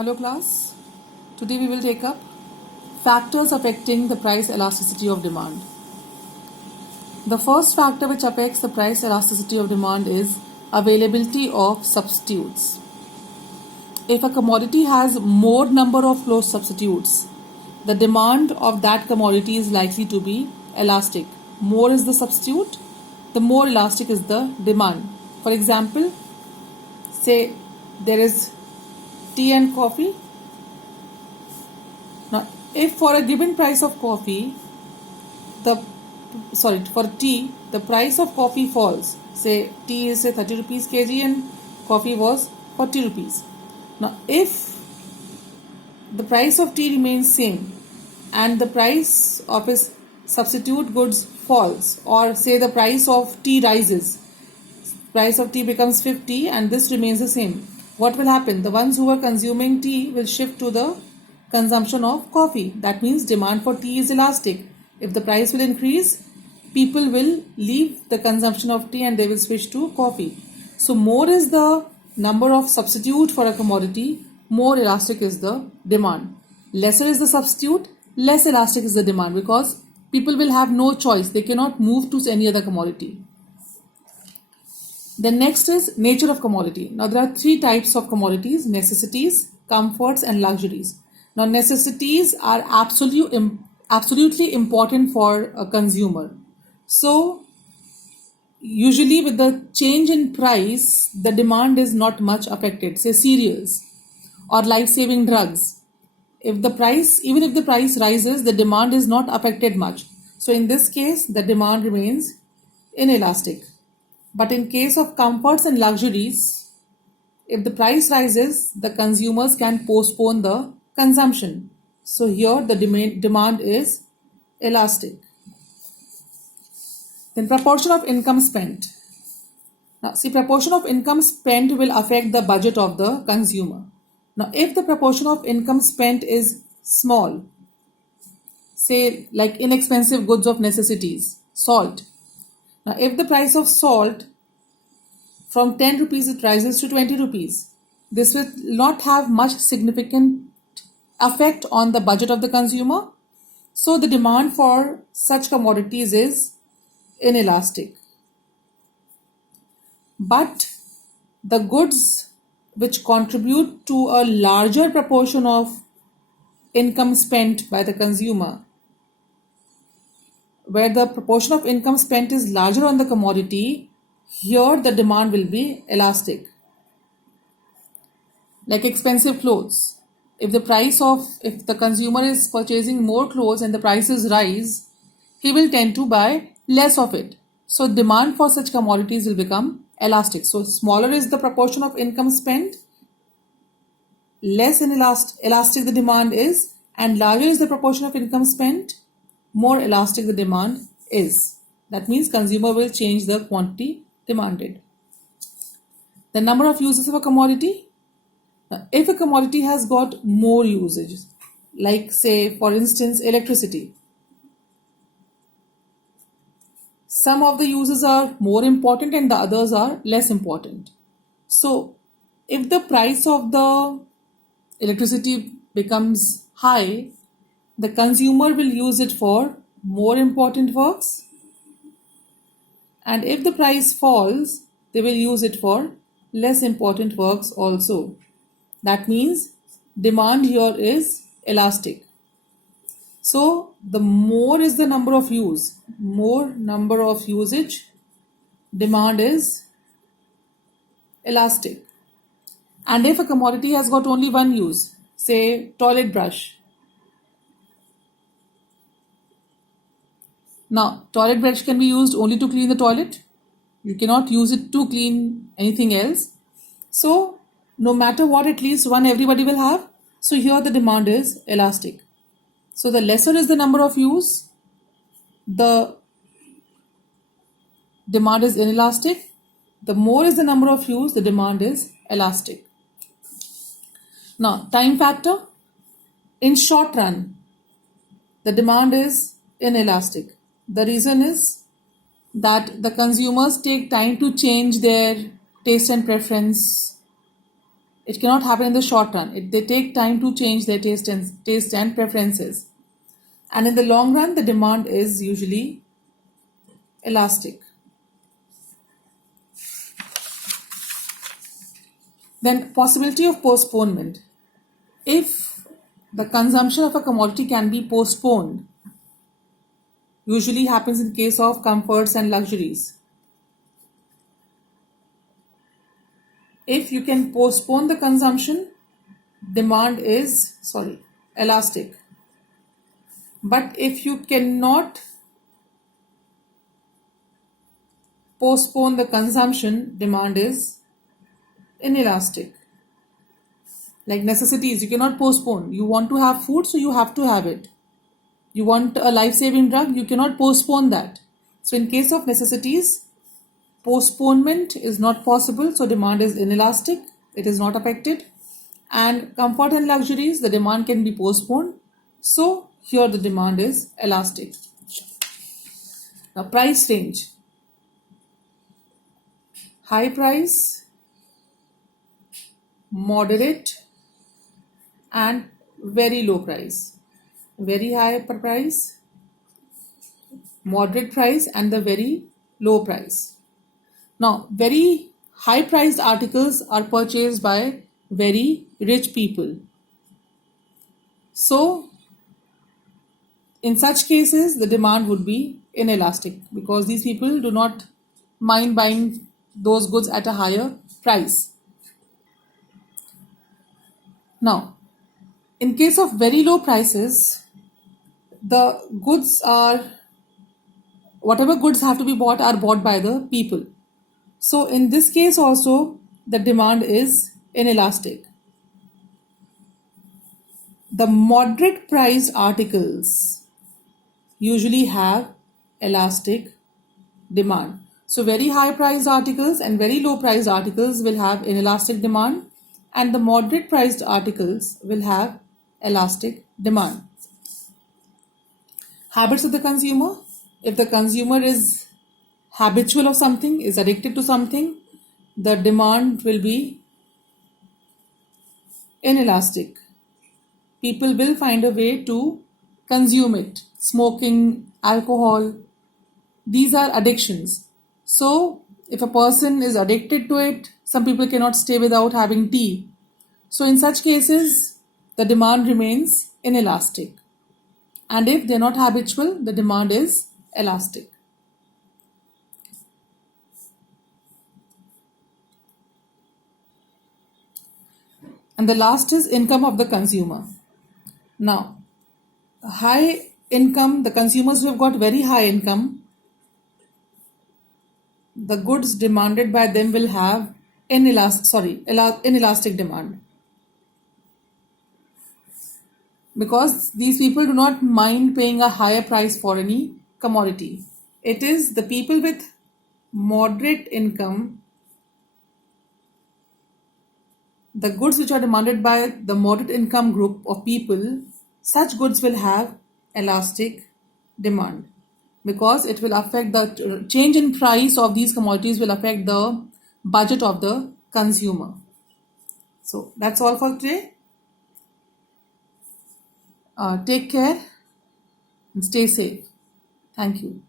Hello class, today we will take up factors affecting the price elasticity of demand. The first factor which affects the price elasticity of demand is availability of substitutes. If a commodity has more number of close substitutes, the demand of that commodity is likely to be elastic. More is the substitute, the more elastic is the demand. For example, say there is tea and coffee. Now, if for a given price of coffee, for tea, the price of coffee falls. Say tea is 30 rupees kg and coffee was 40 rupees. Now, if the price of tea remains same and the price of its substitute goods falls, or say the price of tea rises, price of tea becomes 50 and this remains the same, what will happen? The ones who are consuming tea will shift to the consumption of coffee. That means demand for tea is elastic. If the price will increase, people will leave the consumption of tea and they will switch to coffee. So more is the number of substitute for a commodity, more elastic is the demand. Lesser is the substitute, less elastic is the demand, because people will have no choice. They cannot move to any other commodity. The next is nature of commodity. Now there are three types of commodities: necessities, comforts and luxuries. Now necessities are absolutely important for a consumer. So usually with the change in price, the demand is not much affected. Say cereals or life-saving drugs. Even if the price rises, the demand is not affected much. So in this case, the demand remains inelastic. But in case of comforts and luxuries, if the price rises, the consumers can postpone the consumption. So here the demand is elastic. Then proportion of income spent. Now see, proportion of income spent will affect the budget of the consumer. Now if the proportion of income spent is small, say like inexpensive goods of necessities, salt. Now if the price of salt from 10 rupees it rises to 20 rupees, this will not have much significant effect on the budget of the consumer. So the demand for such commodities is inelastic. But the goods which contribute to a larger proportion of income spent by the consumer, where the proportion of income spent is larger on the commodity, here the demand will be elastic. Like expensive clothes. If the consumer is purchasing more clothes and the prices rise, he will tend to buy less of it. So demand for such commodities will become elastic. So smaller is the proportion of income spent, less elastic the demand is, and larger is the proportion of income spent, more elastic the demand is. That means consumer will change the quantity demanded. The number of uses of a commodity. Now, if a commodity has got more usage, like say for instance electricity, some of the uses are more important and the others are less important. So if the price of the electricity becomes high, the consumer will use it for more important works, and if the price falls, they will use it for less important works also. That means demand here is elastic. So the more is the number of usage, demand is elastic. And if a commodity has got only one use, say toilet brush. Now, toilet brush can be used only to clean the toilet. You cannot use it to clean anything else. So, no matter what, at least one everybody will have. So here the demand is elastic. So the lesser is the number of use, the demand is inelastic. The more is the number of use, the demand is elastic. Now, time factor. In short run, the demand is inelastic. The reason is that the consumers take time to change their taste and preference It cannot happen in the short run. They take time to change their taste and preferences. And in the long run, the demand is usually elastic. Then possibility of postponement. If the consumption of a commodity can be postponed, usually happens in case of comforts and luxuries. If you can postpone the consumption, demand is elastic. But if you cannot postpone the consumption, demand is inelastic. Like necessities, you cannot postpone. You want to have food, so you have to have it. You want a life-saving drug, you cannot postpone that. So in case of necessities, postponement is not possible, so demand is inelastic. It is not affected. And comfort and luxuries, the demand can be postponed. So here the demand is elastic. Now price range. High price, moderate, and very low price. Very high price, moderate price, and the very low price. Now, very high priced articles are purchased by very rich people. So, in such cases, the demand would be inelastic because these people do not mind buying those goods at a higher price. Now, in case of very low prices, the goods are, whatever goods have to be bought are bought by the people. So in this case also, the demand is inelastic. The moderate priced articles usually have elastic demand. So very high priced articles and very low priced articles will have inelastic demand, and the moderate priced articles will have elastic demand. Habits of the consumer. If the consumer is habitual of something, is addicted to something, the demand will be inelastic. People will find a way to consume it. Smoking, alcohol, these are addictions. So if a person is addicted to it, some people cannot stay without having tea. So in such cases, the demand remains inelastic. And if they're not habitual, the demand is elastic. And the last is income of the consumer. Now, high income, the consumers who have got very high income, the goods demanded by them will have inelastic demand. Because these people do not mind paying a higher price for any commodity. It is the people with moderate income, the goods which are demanded by the moderate income group of people, such goods will have elastic demand because it will affect the change in price of these commodities will affect the budget of the consumer. So that's all for today. Take care and stay safe. Thank you.